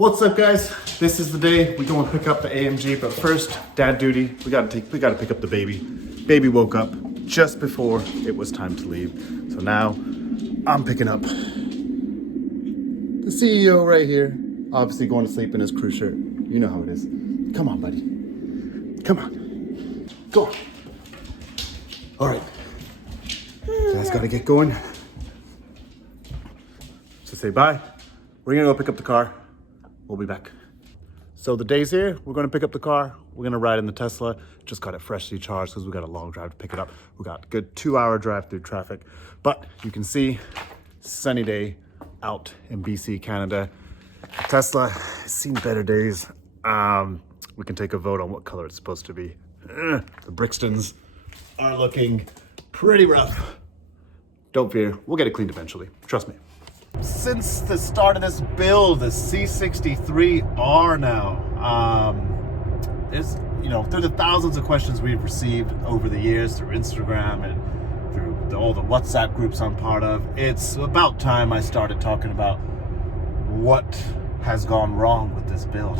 What's up, guys? This is the day we go and pick up the AMG, but first, dad duty. We gotta pick up the baby. Baby woke up just before it was time to leave. So now I'm picking up the CEO right here. Obviously going to sleep in his crew shirt. You know how it is. Come on, buddy. Come on. Go on. All right. Dad's gotta get going. So say bye. We're gonna go pick up the car. We'll be back. So the day's here. We're gonna pick up the car. We're gonna ride in the Tesla. Just got it freshly charged because we got a long drive to pick it up. We got a good 2-hour drive through traffic. But you can see, sunny day out in BC, Canada. Tesla has seen better days. We can take a vote on what color it's supposed to be. The Brixtons are looking pretty rough. Don't fear, we'll get it cleaned eventually. Trust me. Since the start of this build, the C63R now, is, through the thousands of questions we've received over the years through Instagram and through all the WhatsApp groups I'm part of, it's about time I started talking about what has gone wrong with this build.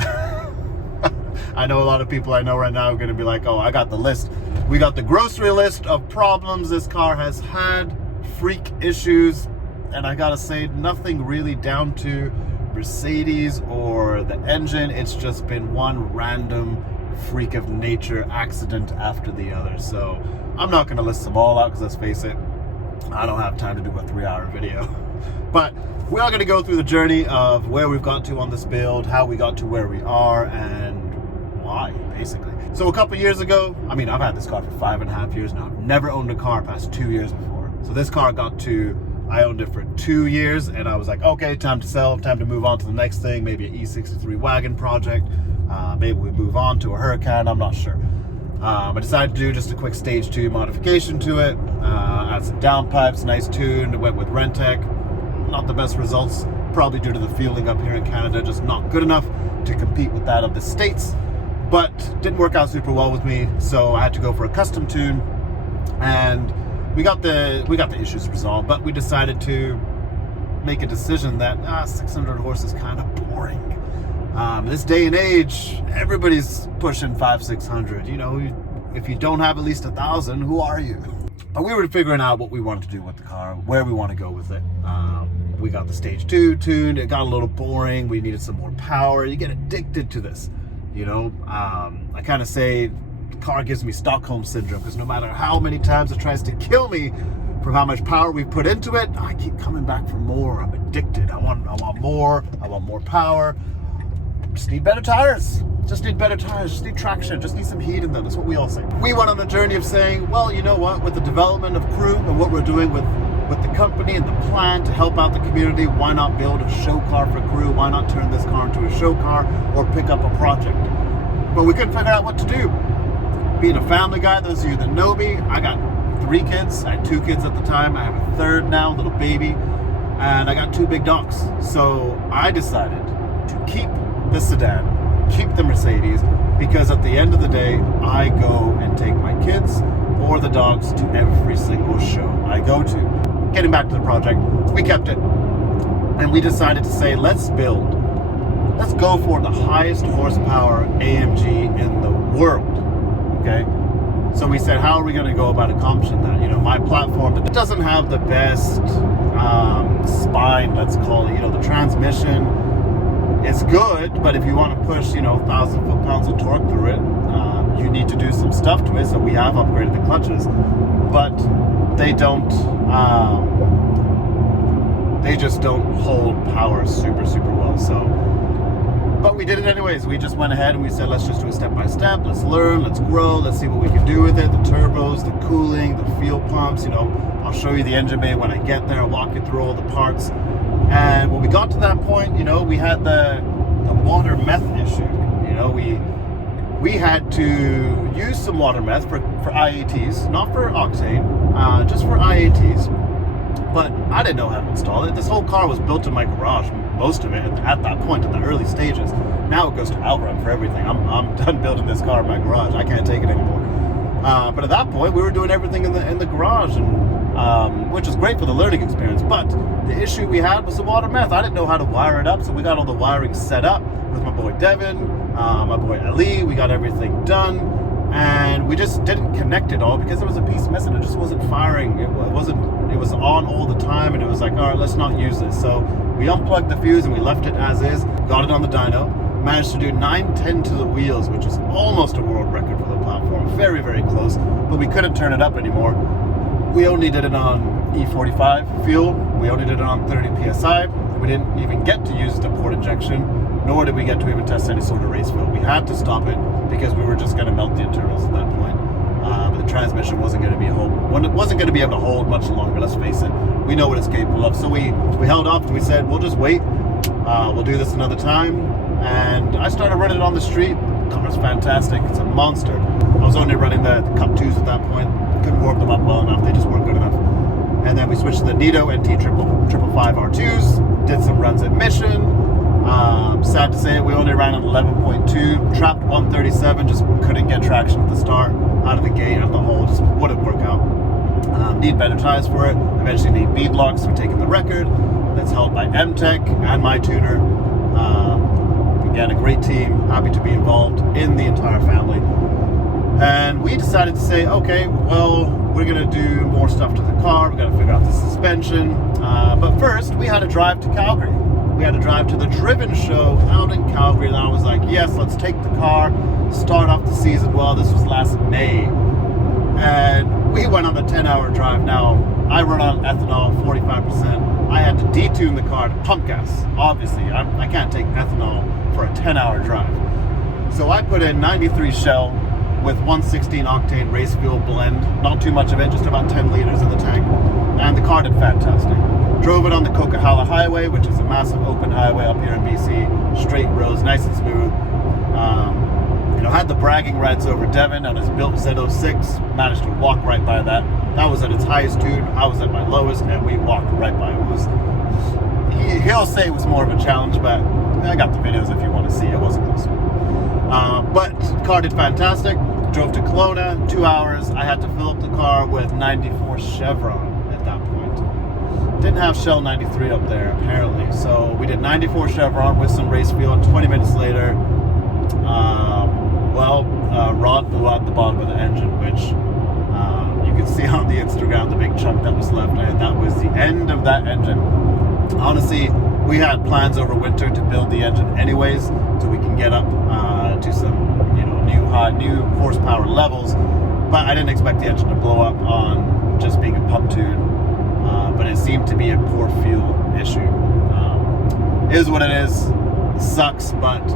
I know a lot of people I know right now are going to be like, oh, I got the list. We got the grocery list of problems this car has had, freak issues. And I gotta say, nothing really down to Mercedes or the engine. It's just been one random freak of nature accident after the other. So I'm not gonna list them all out because let's face it, I don't have time to do a 3-hour video. But we are gonna go through the journey of where we've got to on this build, how we got to where we are, and why, basically. So a couple years ago, I've had this car for 5.5 years now. I've never owned a car past 2 years before. So this car I owned it for 2 years, and I was like, okay, time to sell, time to move on to the next thing, maybe an E63 wagon project, maybe we move on to a Huracan, I'm not sure. I decided to do just a quick stage 2 modification to it, add some downpipes, nice tune, went with Rentec. Not the best results, probably due to the fueling up here in Canada, just not good enough to compete with that of the States, but didn't work out super well with me, so I had to go for a custom tune, and we got the issues resolved, but we decided to make a decision that 600 horse is kind of boring. This day and age, everybody's pushing 500-600. If you don't have at least 1,000, who are you? But we were figuring out what we wanted to do with the car, where we want to go with it. We got the stage 2 tuned. It got a little boring. We needed some more power. You get addicted to this. I kind of say, car gives me Stockholm syndrome because no matter how many times it tries to kill me from how much power we've put into it, I keep coming back for more. I'm addicted. I want more. I want more power. Just need better tires. Just need better tires. Just need traction. Just need some heat in them. That's what we all say. We went on a journey of saying, well, you know what? With the development of Cru and what we're doing with the company and the plan to help out the community, why not build a show car for Cru? Why not turn this car into a show car or pick up a project? But we couldn't figure out what to do. Being a family guy, those of you that know me, I got 3 kids. I had 2 kids at the time. I have a 3rd now, little baby, and I got 2 big dogs. So I decided to keep the sedan, keep the Mercedes, because at the end of the day, I go and take my kids or the dogs to every single show I go to. Getting back to the project, we kept it, and we decided to say, let's go for the highest horsepower AMG in the world. Okay, so we said, how are we going to go about accomplishing that? My platform, it doesn't have the best spine, let's call it. The transmission is good, but if you want to push, 1,000 foot-pounds of torque through it, you need to do some stuff to it. So we have upgraded the clutches, but they just don't hold power super well. But we did it anyways. We just went ahead and we said, let's just do it step by step. Let's learn, let's grow, let's see what we can do with it. The turbos, the cooling, the fuel pumps, I'll show you the engine bay when I get there. I'll walk you through all the parts. And when we got to that point, we had the water meth issue. We had to use some water meth for IATs, not for octane, just for IATs. But I didn't know how to install it. This whole car was built in my garage, most of it at that point in the early stages. Now it goes to OUTRUN for everything. I'm done building this car in my garage. I can't take it anymore. But at that point, we were doing everything in the garage, and which was great for the learning experience. But the issue we had was the water meth. I didn't know how to wire it up, so we got all the wiring set up with my boy Devin, my boy Ali. We got everything done, and we just didn't connect it all because there was a piece missing. It just wasn't firing. It was on all the time, and it was like, all right, let's not use this. So we unplugged the fuse and we left it as is, got it on the dyno, managed to do 910 to the wheels, which is almost a world record for the platform. Very, very close, but we couldn't turn it up anymore. We only did it on E45 fuel. We only did it on 30 PSI. We didn't even get to use the port injection, nor did we get to even test any sort of race fuel. We had to stop it because we were just going to melt the internals at that point. But the transmission wasn't going to be able to hold much longer. Let's face it. We know what it's capable of. So we held off and we said, we'll just wait. We'll do this another time. And I started running it on the street. The car's fantastic. It's a monster. I was only running the Cup 2s at that point. Couldn't warm them up well enough. They just weren't good enough. And then we switched to the Nito NT 555 R2s. Did some runs at Mission. Sad to say, we only ran on 11.2. Trapped 137. Just couldn't get traction at the start. Out of the gate, out of the hole. Just wouldn't work out. Need better tires for it. Eventually need bead locks. We're taking the record. That's held by M-Tech and my tuner. Again, a great team. Happy to be involved in the entire family. And we decided to say, okay, well, we're going to do more stuff to the car. We're going to figure out the suspension. But first, we had to drive to Calgary. We had to drive to the Driven show out in Calgary. And I was like, yes, let's take the car, start off the season well. This was last May. And we went on a 10-hour drive. Now, I run on ethanol, 45%. I had to detune the car to pump gas. Obviously, I can't take ethanol for a 10-hour drive. So I put in 93 Shell with 116 octane race fuel blend. Not too much of it, just about 10 liters in the tank. And the car did fantastic. Drove it on the Coquihalla Highway, which is a massive open highway up here in BC. Straight roads, nice and smooth. Had the bragging rights over Devin on his built Z06. Managed to walk right by that. That was at its highest tune. I was at my lowest, and we walked right by it. He'll say it was more of a challenge, but I got the videos if you want to see. It wasn't close. But the car did fantastic. Drove to Kelowna, 2 hours. I had to fill up the car with 94 Chevron at that point. Didn't have Shell 93 up there, apparently. So we did 94 Chevron with some race fuel, and 20 minutes later, rod blew out the bottom of the engine, which you can see on the Instagram, the big chunk that was left, and that was the end of that engine. Honestly, we had plans over winter to build the engine anyways, so we can get up to some new horsepower levels, but I didn't expect the engine to blow up on just being a pump tune, but it seemed to be a poor fuel issue. Is what it is. Sucks, but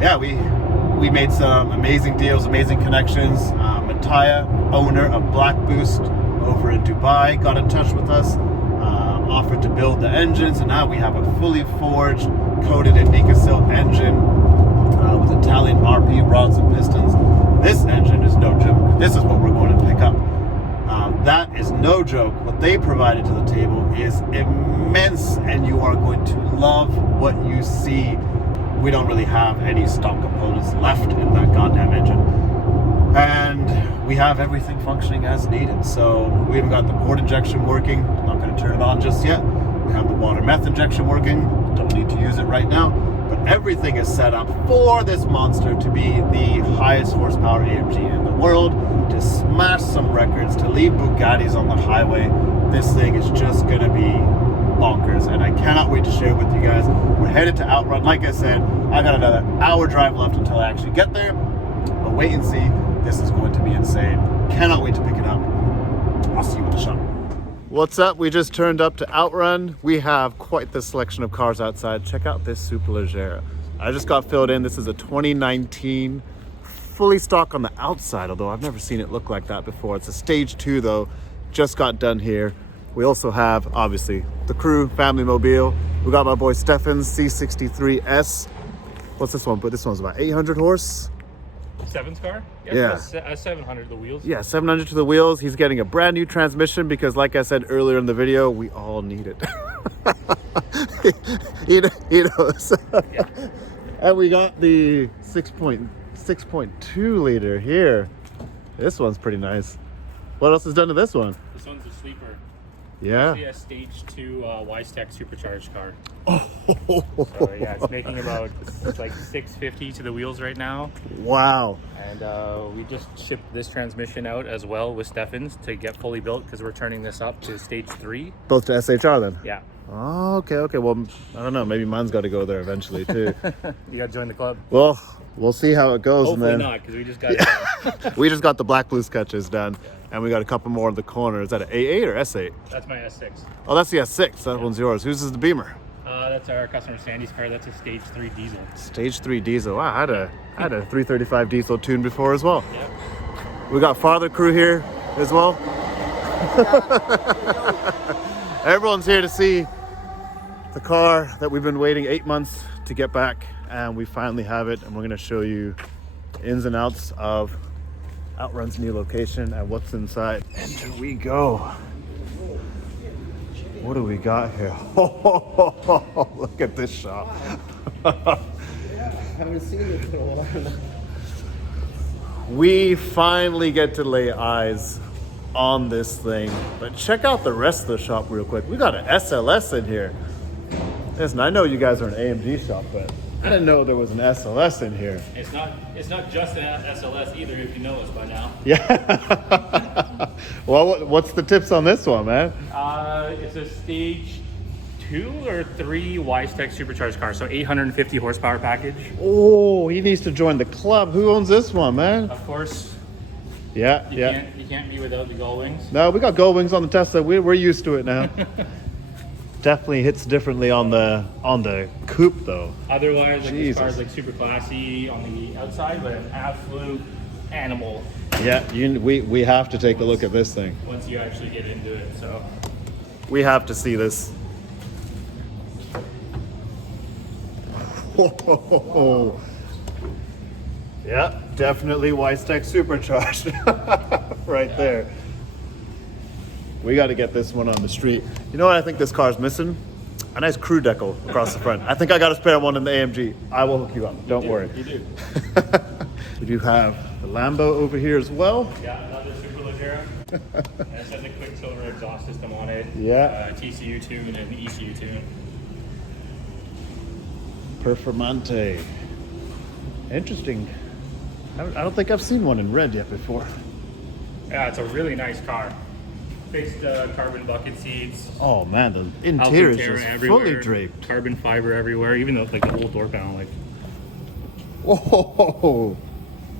yeah, we made some amazing deals, amazing connections. Mattia, owner of Black Boost over in Dubai, got in touch with us, offered to build the engine. So now we have a fully forged, coated Indica Silk engine with Italian RP rods and pistons. This engine is no joke. This is what we're going to pick up. That is no joke. What they provided to the table is immense, and you are going to love what you see. We don't really have any stock components left in that goddamn engine, and we have everything functioning as needed. So we even got the port injection working. Not going to turn it on just yet. We have the water meth injection working. Don't need to use it right now, but everything is set up for this monster to be the highest horsepower AMG in the world, to smash some records, to leave Bugattis on the highway. This thing is just going to be bonkers, and I cannot wait to share it with you guys. We're headed to Outrun. Like I said, I got another hour drive left until I actually get there, but wait and see. This is going to be insane. Cannot wait to pick it up. I'll see you at the shop. What's up? We just turned up to Outrun. We have quite the selection of cars outside. Check out this Superleggera. I just got filled in. This is a 2019, fully stock on the outside, although I've never seen it look like that before. It's a stage 2 though. Just got done here. We also have, obviously, the Crew family mobile. We got my boy Stefan's C63S. What's this one? But this one's about 800 horse. 7's car? Yeah. 700 to the wheels. Yeah, 700 to the wheels. He's getting a brand new transmission because, like I said earlier in the video, we all need it. he knows. Yeah. And we got the 6.2 liter here. This one's pretty nice. What else is done to this one? This one's a sleeper. Yeah. Actually, a stage 2 Y-Tech supercharged car. Oh, So yeah, it's making about like 650 to the wheels right now. wow. And we just shipped this transmission out as well with Stefan's to get fully built because we're turning this up to stage 3. Both to SHR then? Yeah. Oh, okay. Well, I don't know. Maybe mine's got to go there eventually too. You got to join the club. Well, we'll see how it goes. Hopefully and then not, because we just got it done. we just got the black blue sketches done, and we got a couple more in the corner. Is that an A8 or S8? That's my S6. Oh, that's the S6. That one's yours. Whose is the Beamer? That's our customer Sandy's car. That's a stage 3 diesel. Stage 3 diesel. Wow, I had a 335 diesel tune before as well. Yep. We got Father Crew here as well. Everyone's here to see the car that we've been waiting 8 months to get back, and we finally have it, and we're going to show you ins and outs of OUTRUN's new location and what's inside. Enter we go. What do we got here? Oh, look at this shop. Haven't seen it for a while. We finally get to lay eyes on this thing, but check out the rest of the shop real quick. We got an SLS in here. Listen, I know you guys are an AMG shop, but I didn't know there was an SLS in here. It's not just an SLS either, if you know us by now. Yeah. Well, what's the tips on this one, man? It's a stage 2 or 3 Y-Tech supercharged car, so 850 horsepower package. Oh, he needs to join the club. Who owns this one, man? Of course, Yeah, you can't be without the gull wings. No, we got gold wings on the Tesla. We're used to it now. Definitely hits differently on the coupe though. Otherwise, like, this Jesus. car's like super classy on the outside, but an absolute animal Yeah, we have to take a look at this thing. once you actually get into it. So We have to see this. Whoa. Yeah, definitely Y-Tech supercharged right there. We got to get this one on the street. You know what I think this car's missing? A nice crew decal across the front. I think I got a spare one in the AMG. I will hook you up. Don't worry. You do. We do have the Lambo over here as well. Yeah, another Superleggera. And this has a Quicksilver exhaust system on it. Yeah. TCU tune and ECU tune. Performante. Interesting. I don't think I've seen one in red yet before. Yeah, it's a really nice car. Fixed carbon bucket seats. Oh man, the interior is Alcantara just everywhere, fully draped. Carbon fiber everywhere, even though like the whole door panel, like Whoa,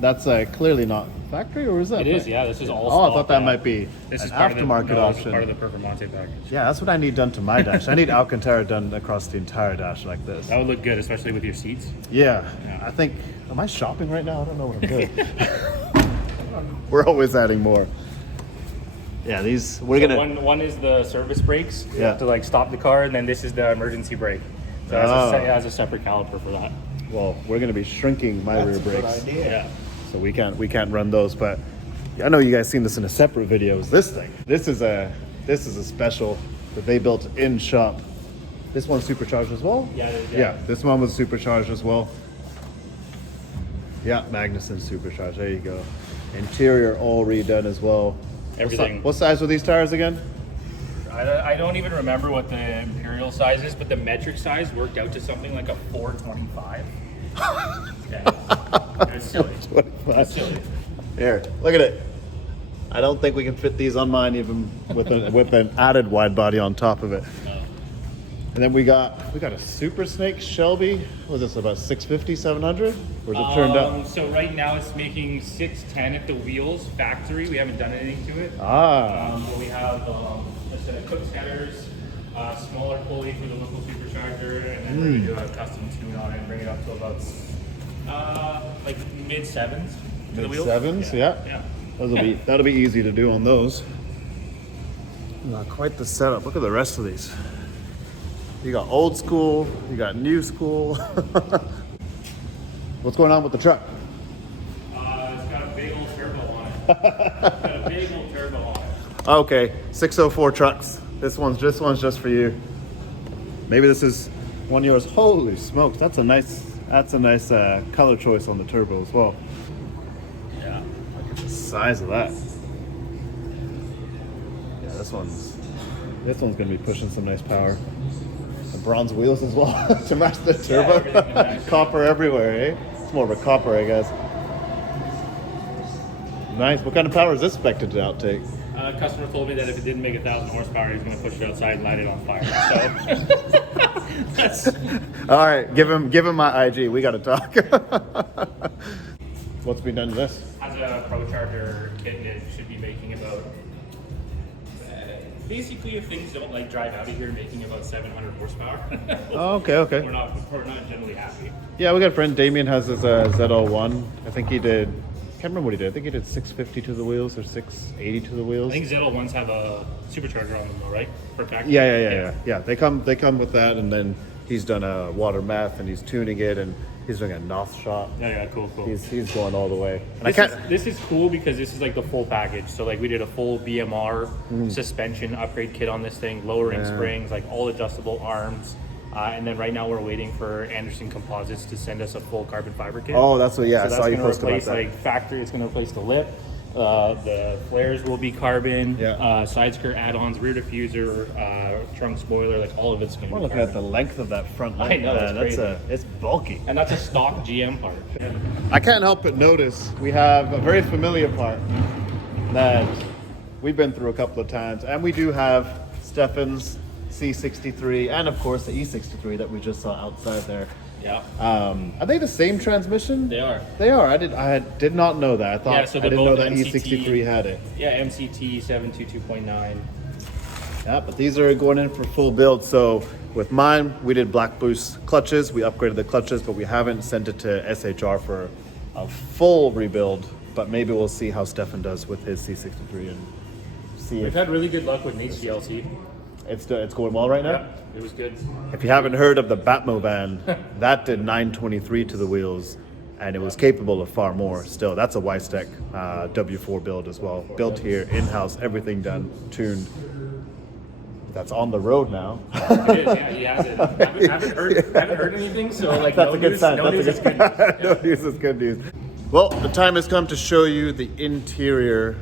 that's clearly not factory, or is that? it is. Yeah, this is all. Oh, I stock, thought that might be This an is part aftermarket of the, option. This is part of the Performante package. Yeah, that's what I need done to my dash. I need Alcantara done across the entire dash like this. That would look good, especially with your seats. Yeah, Yeah. I think. Am I shopping right now? I don't know what I'm doing. We're always adding more. Yeah, these we're So gonna. one is the service brakes. You Yeah. have to like stop the car, and then this is the emergency brake. So it has a separate caliper for that. Well, we're gonna be shrinking my rear That's a good brakes, idea. Yeah. so we can't run those. But I know you guys seen this in a separate video. Is this thing? This is a special that they built in shop. This one's supercharged as well. Yeah, it is, Yeah, this one was supercharged as well. Yeah, Magnuson supercharged. There you go. Interior all redone as well. Everything. What size were these tires again? I don't even remember what the imperial size is, but the metric size worked out to something like a 425. Yeah. It's silly. It's silly. Here, look at it. I don't think we can fit these on mine even with an added wide body on top of it. No. And then we got a Super Snake Shelby. What was this, about 650, 700? Or is it turned up? So right now it's making 610 at the wheels factory. We haven't done anything to it. Ah, But we have a set of Cook's headers, smaller pulley for the local supercharger, and then we're gonna do a custom tune on it and bring it up to about like mid sevens to the wheels. Mid-sevens, yeah. Yeah. that'll be easy to do on those. Quite the setup. Look at the rest of these. You got old school, you got new school. What's going on with the truck? It's got a big old turbo on it. It's got a big old turbo on it. Okay, 604 trucks. This one's just for you. Maybe this is one of yours. Holy smokes, that's a nice color choice on the turbo as well. Yeah. Look at the size of that. this one's gonna be pushing some nice power. The bronze wheels as well to match the turbo. Yeah, Copper everywhere, eh? It's more of a copper, I guess. Nice. What kind of power is this expected to outtake? Customer told me that if it didn't make 1,000 horsepower, he's going to push it outside and light it on fire. So that's All right, give him my IG. We got to talk. What's been done to this? as a Pro Charger kit, it should be making about basically, if things don't like drive out of here, making about 700 horsepower. Oh, okay. We're not generally happy. Yeah, we got a friend. Damien has his ZL1. I think he did. Can't remember what he did. I think he did 650 to the wheels or 680 to the wheels. I think ZL1s have a supercharger on them, though, right? For factory? Yeah. They come with that, and then he's done a water meth, and he's tuning it, and he's doing a Noth shot. Yeah, cool. He's going all the way. And This is cool because this is like the full package. So like we did a full BMR suspension upgrade kit on this thing, lowering springs, like all adjustable arms. And then right now we're waiting for Anderson Composites to send us a full carbon fiber kit. Oh, that's what. Yeah, So I saw that's you going to post about replace that. like factory. It's going to replace the lip. The flares will be carbon. Yeah. Side skirt add-ons, rear diffuser, trunk spoiler, like all of it's going to We're be looking carbon. at the length of that front leg. I know, it's crazy. It's bulky. And that's a stock GM part. I can't help but notice we have a very familiar part that we've been through a couple of times, and we do have Stefan's C63 and of course the E63 that we just saw outside there. Yeah. Are they the same transmission? They are. They are. I did not know that. I thought Yeah, so I they're didn't know both that MCT. E63 had it. Yeah, MCT 722.9. Yeah, but these are going in for full build. So with mine, we did black boost clutches. We upgraded the clutches, but we haven't sent it to SHR for a full rebuild. But maybe we'll see how Stefan does with his C63 and see We've if had really good luck with Nate's GLC. it's going well right now. Yeah, it was good. If you haven't heard of the Batmo van, that did 923 to the wheels, and it was capable of far more. Still, that's a Ystec W4 build as well. Built here, in-house, everything done, tuned. That's on the road now. It is, yeah, he has it. Haven't heard anything, so like That's no a good news, sign. no news is good news. No news is good news. Well, the time has come to show you the interior.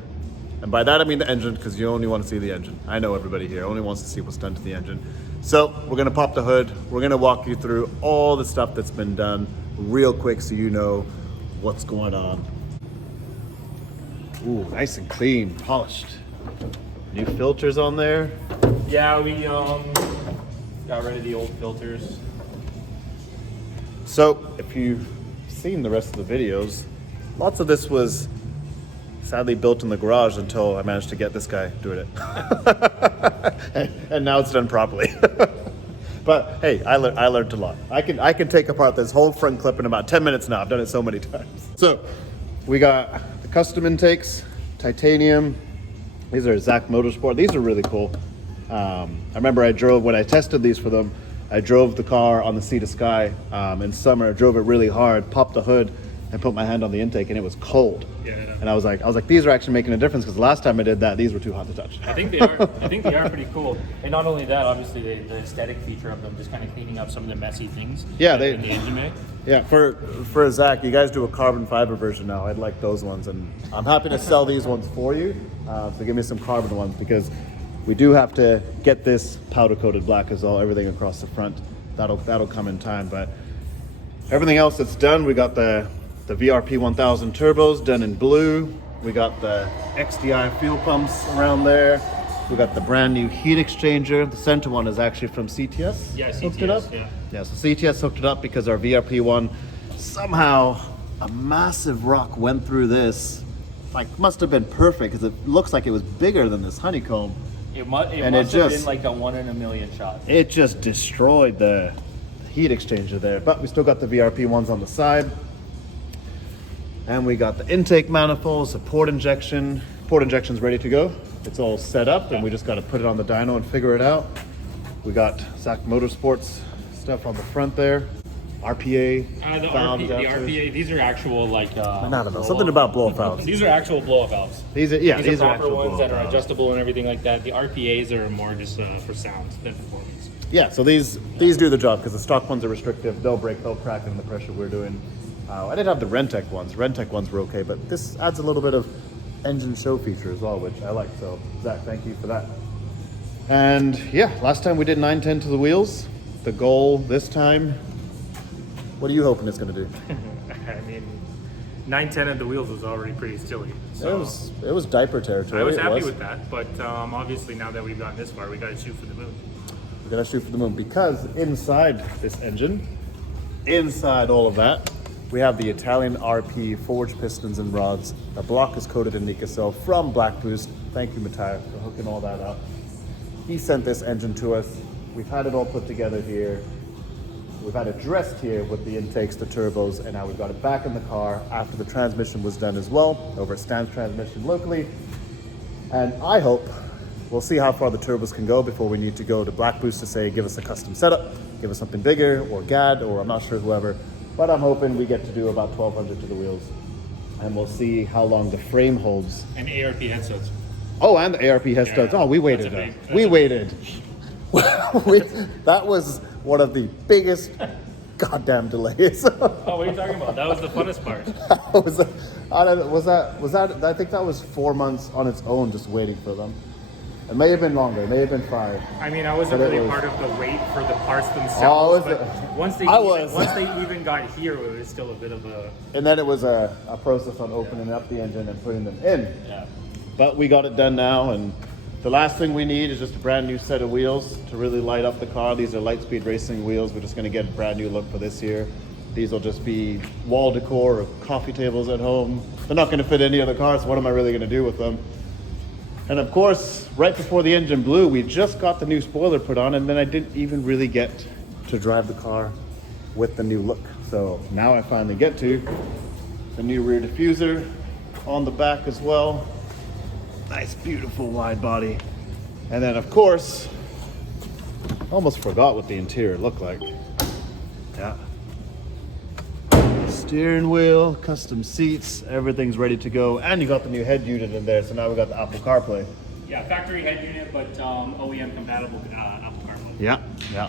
And by that I mean the engine, because you only want to see the engine. I know everybody here only wants to see what's done to the engine. So we're going to pop the hood. We're going to walk you through all the stuff that's been done real quick so you know what's going on. Ooh, nice and clean, polished. New filters on there. Yeah, we got rid of the old filters. So if you've seen the rest of the videos, lots of this was sadly built in the garage until I managed to get this guy doing it. and now it's done properly. But hey, I learned a lot. I can take apart this whole front clip in about 10 minutes now. I've done it so many times. So we got the custom intakes, titanium. These are Zach Motorsport. These are really cool. I remember when I tested these for them, I drove the car on the Sea to Sky in summer. I drove it really hard, popped the hood, and put my hand on the intake, and it was cold. Yeah. And I was like, these are actually making a difference, because the last time I did that, these were too hot to touch. I think they are. I think they are pretty cool. And not only that, obviously the aesthetic feature of them, just kind of cleaning up some of the messy things. Yeah, in the engine bay. Yeah, for Zach, you guys do a carbon fiber version now. I'd like those ones, and I'm happy to sell these ones for you. So give me some carbon ones, because we do have to get this powder coated black as well, everything across the front. That'll come in time, but everything else that's done, we got the VRP 1000 turbos done in blue. We got the XDI fuel pumps around there. We got the brand new heat exchanger. The center one is actually from CTS. Yeah, Hooked it up. CTS, yeah. Yeah, so CTS hooked it up because our VRP one, somehow a massive rock went through this. Like, must have been perfect, because it looks like it was bigger than this honeycomb. It must And have it been just- like a 1 in a million shot. It just destroyed the heat exchanger there, but we still got the VRP ones on the side. And we got the intake manifolds, the port injection. Port injection's ready to go. It's all set up, and we just got to put it on the dyno and figure it out. We got Zach Motorsports stuff on the front there. RPA, The valves RPA, out there. these are actual like. I don't know, something about blow-off valves. These are actual blow-off valves. These are These are proper actual ones that blow-off are valves. adjustable and everything like that. The RPAs are more just for sound than performance. Yeah, so these do the job, because the stock ones are restrictive. They'll break, they'll crack in the pressure we're doing. I did have the Rentec ones. Rentec ones were okay, but this adds a little bit of engine show feature as well, which I like. So Zach, thank you for that. And yeah, last time we did 910 to the wheels. The goal this time, what are you hoping it's going to do? I mean, 910 at the wheels was already pretty silly. So It was diaper territory. I was happy with that, but obviously now that we've gotten this far, we got to shoot for the moon. We got to shoot for the moon because inside this engine, inside all of that, we have the Italian RP forged pistons and rods. The block is coated in Nicocel from Black Boost. Thank you, Matthias, for hooking all that up. He sent this engine to us. We've had it all put together here. We've had it dressed here with the intakes, the turbos, and now we've got it back in the car after the transmission was done as well, over at Stan's Transmission locally. And I hope we'll see how far the turbos can go before we need to go to Black Boost to say, give us a custom setup, give us something bigger, or GAD, or I'm not sure whoever. But I'm hoping we get to do about 1200 to the wheels. And we'll see how long the frame holds. And ARP headstuds. Oh, and the ARP headstuds. Oh, we waited. We waited. That was one of the biggest goddamn delays. Oh, what are you talking about? That was the funnest part. I think that was 4 months on its own just waiting for them. It may have been longer. It may have been 5. I mean, I wasn't really part of the wait for the parts themselves. Oh, was but it? once they even got here, it was still a bit of a... And then it was a process on opening up the engine and putting them in. Yeah. But we got it done now, and the last thing we need is just a brand new set of wheels to really light up the car. These are Lightspeed Racing wheels. We're just going to get a brand new look for this year. These will just be wall decor or coffee tables at home. They're not going to fit any other car, so what am I really going to do with them? And of course, right before the engine blew, we just got the new spoiler put on, and then I didn't even really get to drive the car with the new look. So now I finally get to. The new rear diffuser on the back as well. Nice, beautiful wide body. And then of course, almost forgot what the interior looked like. Yeah. Steering wheel, custom seats, everything's ready to go. And you got the new head unit in there, so now we got the Apple CarPlay. Yeah, factory head unit, but OEM compatible Apple CarPlay. Yeah, yeah.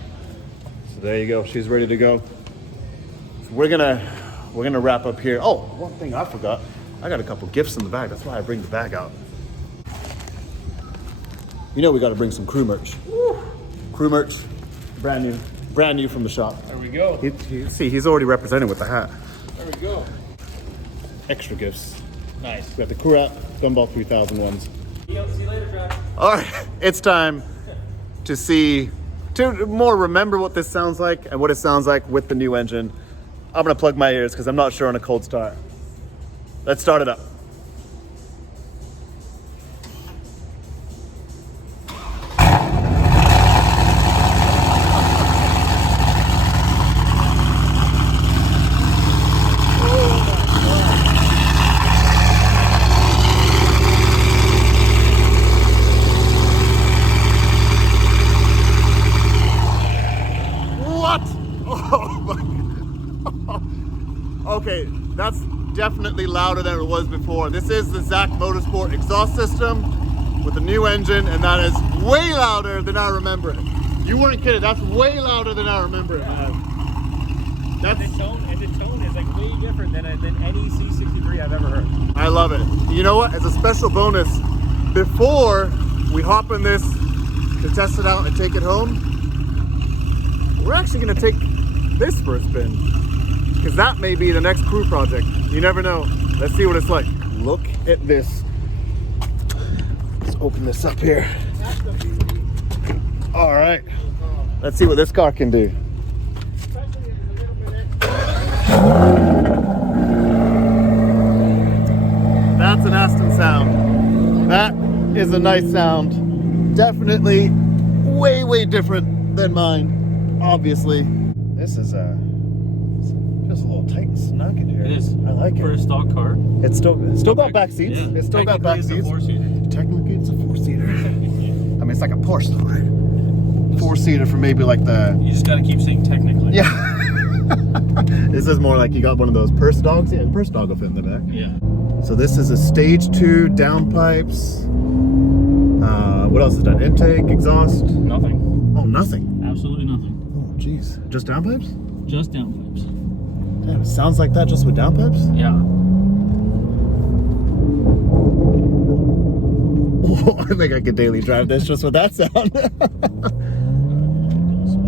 So there you go, she's ready to go. So we're gonna wrap up here. Oh, one thing I forgot. I got a couple gifts in the bag, that's why I bring the bag out. You know we gotta bring some crew merch. Woo. Crew merch, brand new from the shop. There we go. See, he's already represented with the hat. There we go. Extra gifts. Nice. We got the Crew Gumball 3000 ones. See you later, Travis. All right, it's time to more remember what this sounds like and what it sounds like with the new engine. I'm gonna plug my ears because I'm not sure on a cold start. Let's start it up. Okay, that's definitely louder than it was before. This is the Zach Motorsport exhaust system with a new engine, and that is way louder than I remember it. You weren't kidding, that's way louder than I remember it, man. And the tone is like way different than any C63 I've ever heard. I love it. You know what, as a special bonus, before we hop in this to test it out and take it home, we're actually gonna take this for a spin. Because that may be the next crew project. You never know. Let's see what it's like. Look at this. Let's open this up here. All right. Let's see what this car can do. That's an Aston sound. That is a nice sound. Definitely way, way different than mine, obviously. This is just a little tight and snug in here. It is. I like it. For a stock car. It's still got back seats. Yeah. It's still got back It's seats. a 4-seater. Technically, it's a 4-seater. I mean, it's like a Porsche, though, right? 4-seater for maybe like the... You just gotta keep saying technically. Yeah. This is more like you got one of those purse dogs. Yeah, the purse dog will fit in the back. Yeah. So this is a stage 2 downpipes. What else is done? Intake, exhaust? Nothing. Oh, nothing. Absolutely nothing. Oh, jeez. Just downpipes? Just downpipes. Damn, it sounds like that just with downpipes? Yeah. Oh, I think I could daily drive this just with that sound.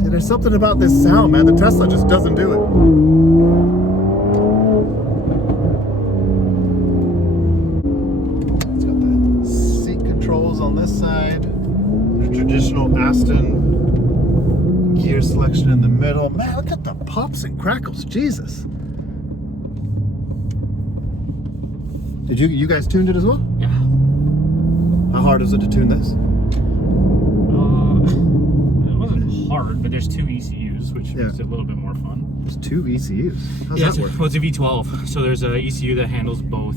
See, there's something about this sound, man. The Tesla just doesn't do it. It's got the seat controls on this side. The traditional Aston gear selection in the middle. Man, look at the pops and crackles. Jesus. Did you guys tuned it as well? Yeah. How hard is it to tune this? It wasn't hard, but there's 2 ECUs, which makes it a little bit more fun. There's 2 ECUs. How's Yeah, that work? well, it's a V12, so there's a ECU that handles both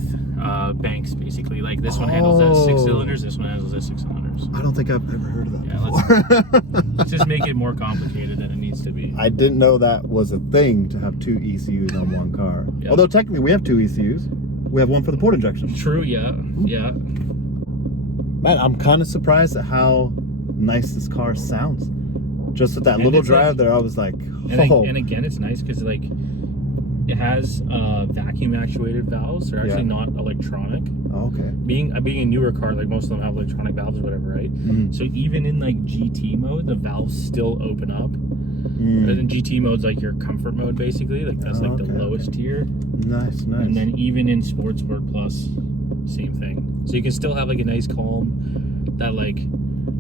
banks, basically. Like this one handles that 6 cylinders, this one handles that 6 cylinders. I don't think I've ever heard of that Yeah, before. let's just make it more complicated than it needs to be. I didn't know that was a thing to have 2 ECUs on one car. Yep. Although technically we have 2 ECUs. We have one for the port injection. True, yeah. Man, I'm kind of surprised at how nice this car sounds. Just with that little drive there, I was like, oh. And again, it's nice because like it has vacuum actuated valves. They're actually not electronic. Oh, okay. Being a newer car, like most of them have electronic valves or whatever, right? Mm-hmm. So even in like GT mode, the valves still open up. And then GT mode's like your comfort mode, basically. Like that's like the lowest tier. Nice. And then even in Sport Plus, same thing. So you can still have like a nice calm, that like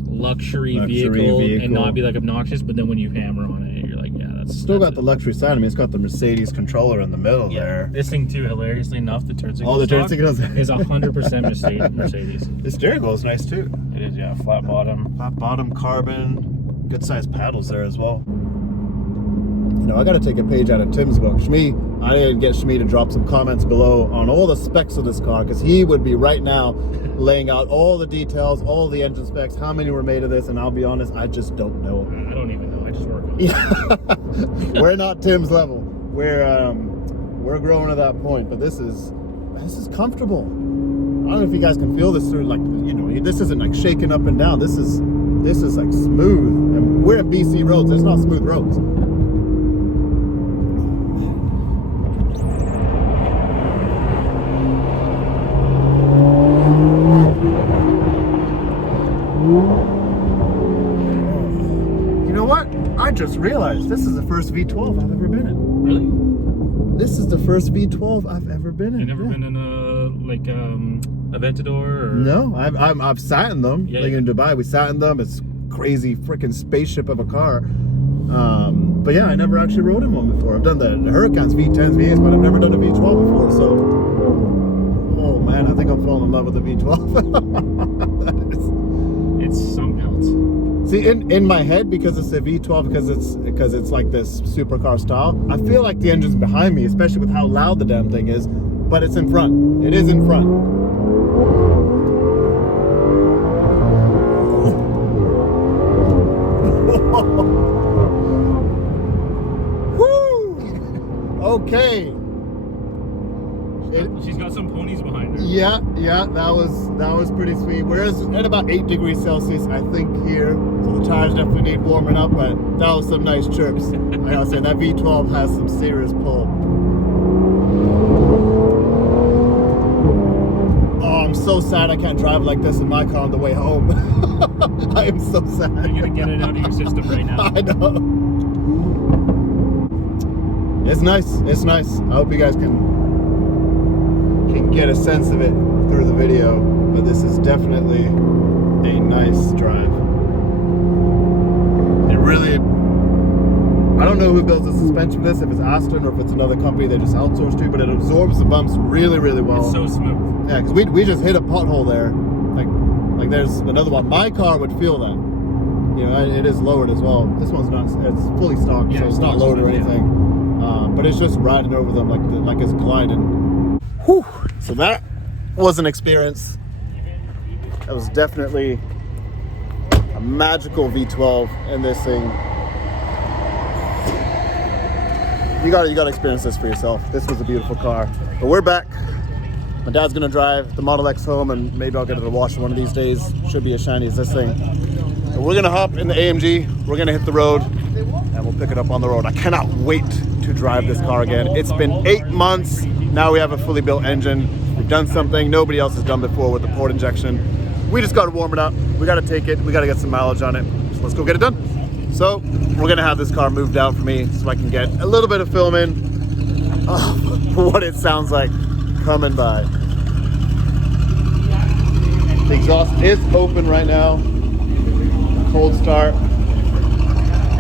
luxury vehicle and not be like obnoxious. But then when you hammer on it, you're like, yeah, that's still got the luxury side. I mean, it's got the Mercedes controller in the middle there. This thing too, hilariously enough, the turn signal turn signals is 100% Mercedes. The steering wheel is nice too. It is, yeah, flat bottom. Flat bottom, carbon, good sized paddles there as well. You know, I got to take a page out of Tim's book. Shmi, I need to get Shmi to drop some comments below on all the specs of this car, because he would be right now laying out all the details, all the engine specs, how many were made of this, and I'll be honest, I just don't know. I don't even know. I just work on it. We're not Tim's level. We're growing to that point, but this is comfortable. I don't know if you guys can feel this through, like, you know, this isn't like shaking up and down. This is like smooth. And we're in BC roads. It's not smooth roads. You know what? I just realized this is the first V12 I've ever been in. Really? This is the first V12 I've ever been in. You never been in a Aventador or? No, I've sat in them. Yeah, like in Dubai, we sat in them. It's crazy freaking spaceship of a car. But yeah, I never actually rode in one before. I've done the Hurricanes, V10s, V8s, but I've never done a V12 before. So, oh man, I think I'm falling in love with the V12. It's something else. See, in my head, because it's a V12, because it's like this supercar style, I feel like the engine's behind me, especially with how loud the damn thing is. But it's in front. It is in front. Woo! Okay. She's got some ponies behind her. Yeah, that was pretty sweet. We're at about 8 degrees Celsius, I think, here. So the tires definitely need warming up, but that was some nice chirps. I gotta say, that V12 has some serious pull. Oh, I'm so sad I can't drive like this in my car on the way home. I am so sad. You're gonna get it out of your system right now. I know. It's nice. It's nice. I hope you guys can get a sense of it through the video, but this is definitely a nice drive. It really, I don't know who builds the suspension for this, if it's Aston or if it's another company they just outsource to, but it absorbs the bumps really, really well. It's so smooth. Yeah, because we just hit a pothole there. Like there's another one. My car would feel that. You know, it is lowered as well. This one's not, it's fully stocked, so it's not lowered or anything. But it's just riding over them like it's gliding. Whew. So that was an experience. That was definitely a magical V12 in this thing. You gotta experience this for yourself. This was a beautiful car. But we're back. My dad's gonna drive the Model X home, and maybe I'll get it to wash one of these days. Should be as shiny as this thing. But we're gonna hop in the AMG. We're gonna hit the road, and we'll pick it up on the road. I cannot wait to drive this car again. It's been 8 months. Now we have a fully built engine. We've done something nobody else has done before with the port injection. We just got to warm it up. We got to take it. We got to get some mileage on it. So let's go get it done. So we're going to have this car moved out for me so I can get a little bit of film in for what it sounds like coming by. The exhaust is open right now. Cold start.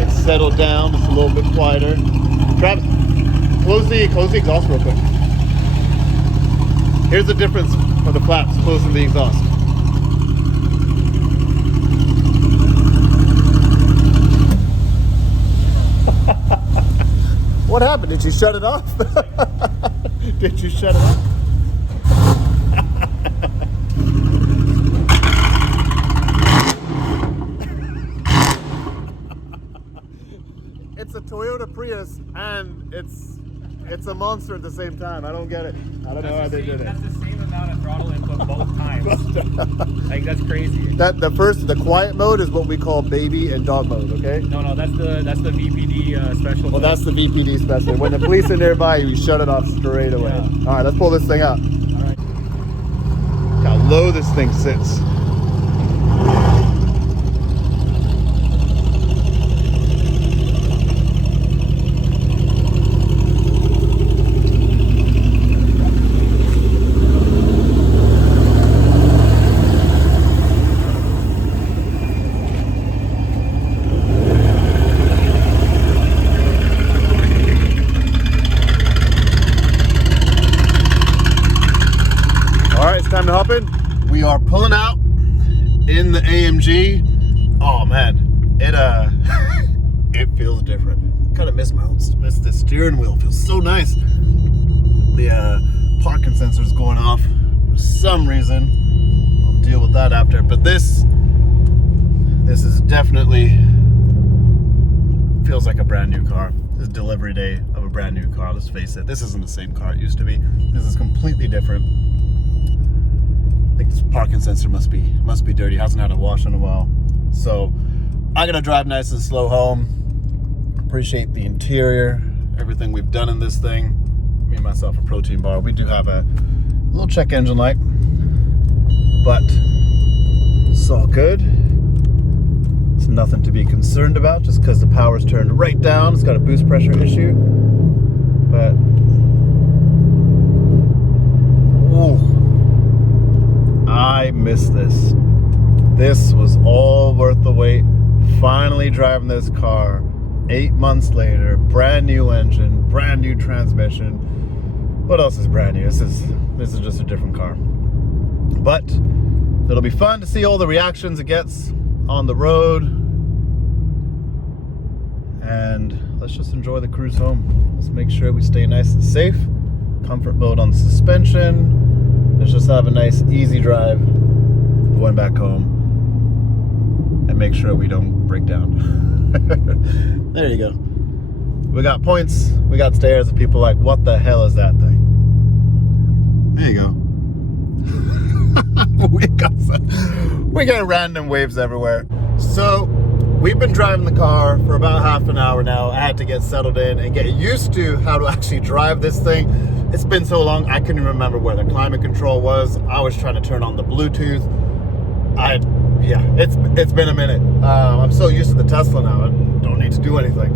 It's settled down. It's a little bit quieter. Travis, close the exhaust real quick. Here's the difference of the flaps closing the exhaust. What happened? Did you shut it off? Did you shut it off? It's a Toyota Prius and it's a monster at the same time. I don't get it. I don't know how they did it. That's the same amount of throttle input both times. Like, that's crazy. The quiet mode is what we call baby and dog mode, okay? No, that's the VPD special. Well, that's the VPD special. When the police are nearby, you shut it off straight away. Yeah. All right, let's pull this thing out. All right. Look how low this thing sits. Time to hop in. We are pulling out in the AMG. Oh man, it it feels different. Kind of miss the steering wheel. It feels so nice. The parking sensor is going off for some reason. I'll deal with that after. But this is definitely feels like a brand new car. This is delivery day of a brand new car. Let's face it. This isn't the same car it used to be. This is completely different. I think this parking sensor must be dirty. Hasn't had a wash in a while. So I gotta drive nice and slow home. Appreciate the interior, everything we've done in this thing. Me and myself a protein bar. We do have a little check engine light, but it's all good. It's nothing to be concerned about just because the power's turned right down. It's got a boost pressure issue, but ooh. I miss this. This was all worth the wait. Finally driving this car 8 months later. Brand new engine, brand new transmission. What else is brand new? This is just a different car. But it'll be fun to see all the reactions it gets on the road. And let's just enjoy the cruise home. Let's make sure we stay nice and safe. Comfort mode on the suspension. Let's just have a nice, easy drive going back home and make sure we don't break down. There you go. We got points, we got stairs, and people are like, what the hell is that thing? There you go. we got random waves everywhere. So we've been driving the car for about half an hour now. I had to get settled in and get used to how to actually drive this thing. It's been so long, I couldn't even remember where the climate control was. I was trying to turn on the Bluetooth. It's been a minute. I'm so used to the Tesla now. I don't need to do anything.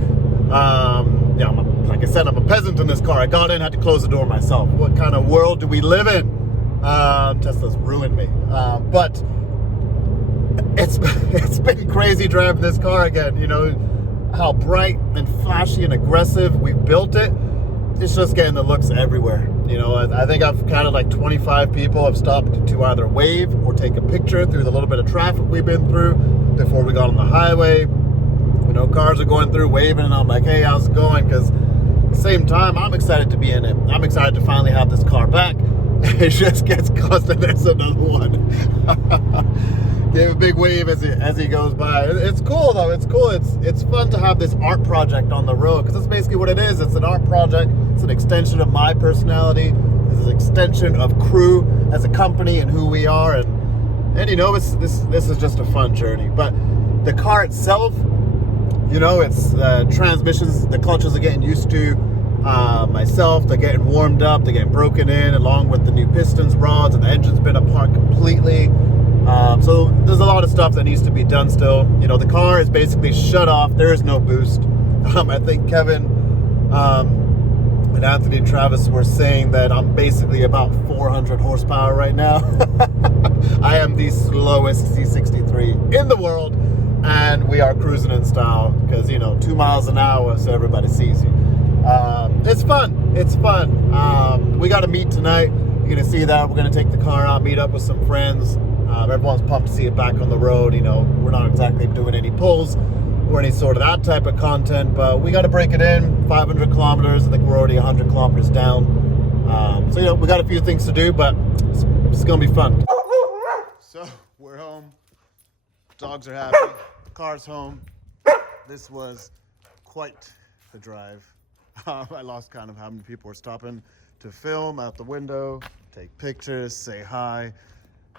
Like I said, I'm a peasant in this car. I got in, had to close the door myself. What kind of world do we live in? Tesla's ruined me. But it's been crazy driving this car again. You know, how bright and flashy and aggressive we built it. It's just getting the looks everywhere. You know, I think I've counted like 25 people have stopped to either wave or take a picture through the little bit of traffic we've been through before we got on the highway. You know, cars are going through waving and I'm like, hey, how's it going? Because at the same time, I'm excited to be in it. I'm excited to finally have this car back. It just gets constant. There's another one. Gave a big wave as he goes by. It's cool though. It's cool. It's fun to have this art project on the road because that's basically what it is. It's an art project. It's an extension of my personality. It's an extension of Cru as a company and who we are. And you know, this is just a fun journey. But the car itself, you know, it's transmissions. The clutches are getting used to. Myself, they're getting warmed up. They're getting broken in along with the new pistons, rods, and the engine's been apart completely. So there's a lot of stuff that needs to be done still. You know, the car is basically shut off. There is no boost. I think Kevin and Anthony and Travis were saying that I'm basically about 400 horsepower right now. I am the slowest C63 in the world, and we are cruising in style because, you know, 2 miles an hour so everybody sees you. It's fun. It's fun. We got a meet tonight. You're gonna see that. We're gonna take the car out, meet up with some friends. Everyone's pumped to see it back on the road. You know, we're not exactly doing any pulls or any sort of that type of content, but we got to break it in. 500 kilometers. I think we're already 100 kilometers down. So, you know, we got a few things to do, but it's gonna be fun. So we're home. Dogs are happy. Car's home. This was quite the drive. I lost count of how many people were stopping to film out the window, take pictures, say hi,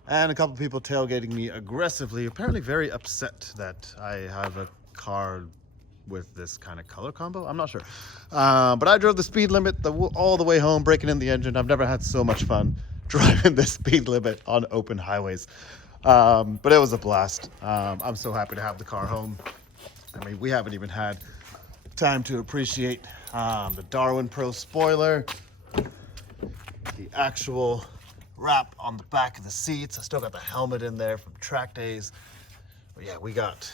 and a couple people tailgating me aggressively, apparently very upset that I have a car with this kind of color combo. I'm not sure. But I drove the speed limit all the way home, breaking in the engine. I've never had so much fun driving the speed limit on open highways. But it was a blast. I'm so happy to have the car home. I mean, we haven't even had time to appreciate the Darwin Pro spoiler, the actual wrap on the back of the seats. I still got the helmet in there from track days. But yeah, we got,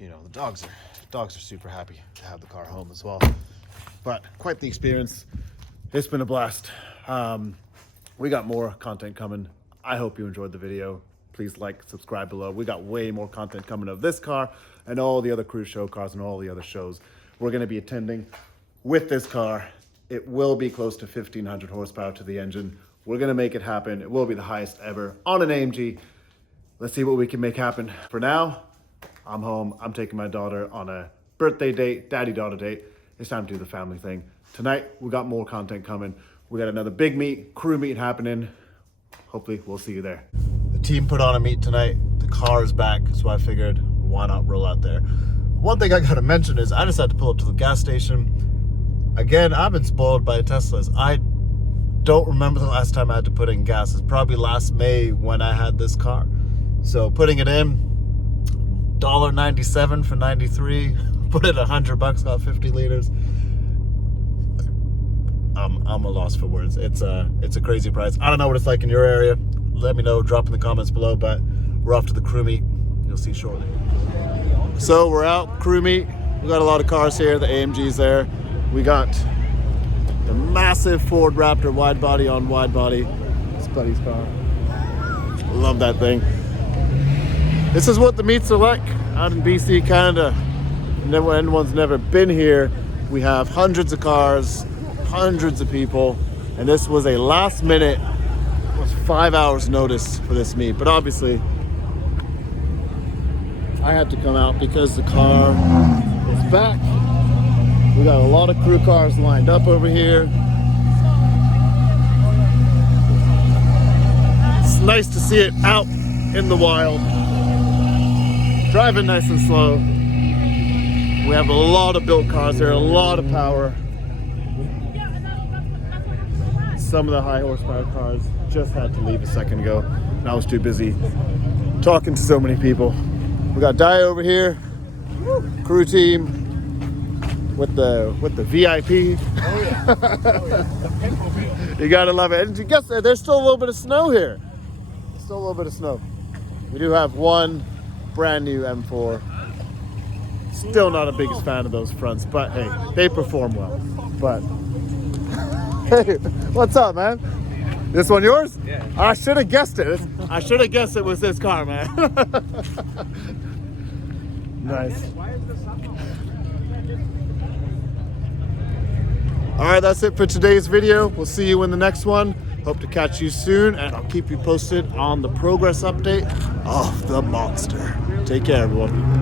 you know, the dogs are super happy to have the car home as well. But quite the experience. It's been a blast. We got more content coming. I hope you enjoyed the video. Please like, subscribe below. We got way more content coming of this car and all the other cruise show cars and all the other shows we're going to be attending with this car. It will be close to 1,500 horsepower to the engine. We're going to make it happen. It will be the highest ever on an AMG. Let's see what we can make happen. For now, I'm home. I'm taking my daughter on a birthday date, daddy-daughter date. It's time to do the family thing. Tonight, we got more content coming. We got another big meet, crew meet happening. Hopefully, we'll see you there. The team put on a meet tonight. The car is back, so I figured, why not roll out there? One thing I gotta mention is I just had to pull up to the gas station. Again, I've been spoiled by Teslas. I don't remember the last time I had to put in gas. It's probably last May when I had this car. So putting it in, $1.97 for 93. Put it $100, got 50 liters. I'm a loss for words. It's a crazy price. I don't know what it's like in your area. Let me know, drop in the comments below, but we're off to the crew meet. You'll see shortly. So we're out, crew meet. We got a lot of cars here. The AMG's there. We got the massive Ford Raptor wide body on wide body. It's Buddy's car. Love that thing. This is what the meets are like out in BC, Canada. Anyone's never been here. We have hundreds of cars, hundreds of people, and this was a last minute, it was 5 hours notice for this meet. But obviously, I had to come out because the car is back. We got a lot of crew cars lined up over here. It's nice to see it out in the wild. Driving nice and slow. We have a lot of built cars there, a lot of power. Some of the high horsepower cars just had to leave a second ago, and I was too busy talking to so many people. We got Di over here, crew team with the VIP. Oh yeah. Oh yeah. You gotta love it. And guess there's still a little bit of snow here. Still a little bit of snow. We do have one brand new M4. Still not the biggest fan of those fronts, but hey, they perform well. But hey, what's up, man? This one yours? Yeah. I should have guessed it. I should have guessed it was this car, man. Nice. All right, that's it for today's video. We'll see you in the next one. Hope to catch you soon, and I'll keep you posted on the progress update of the monster. Take care, everyone.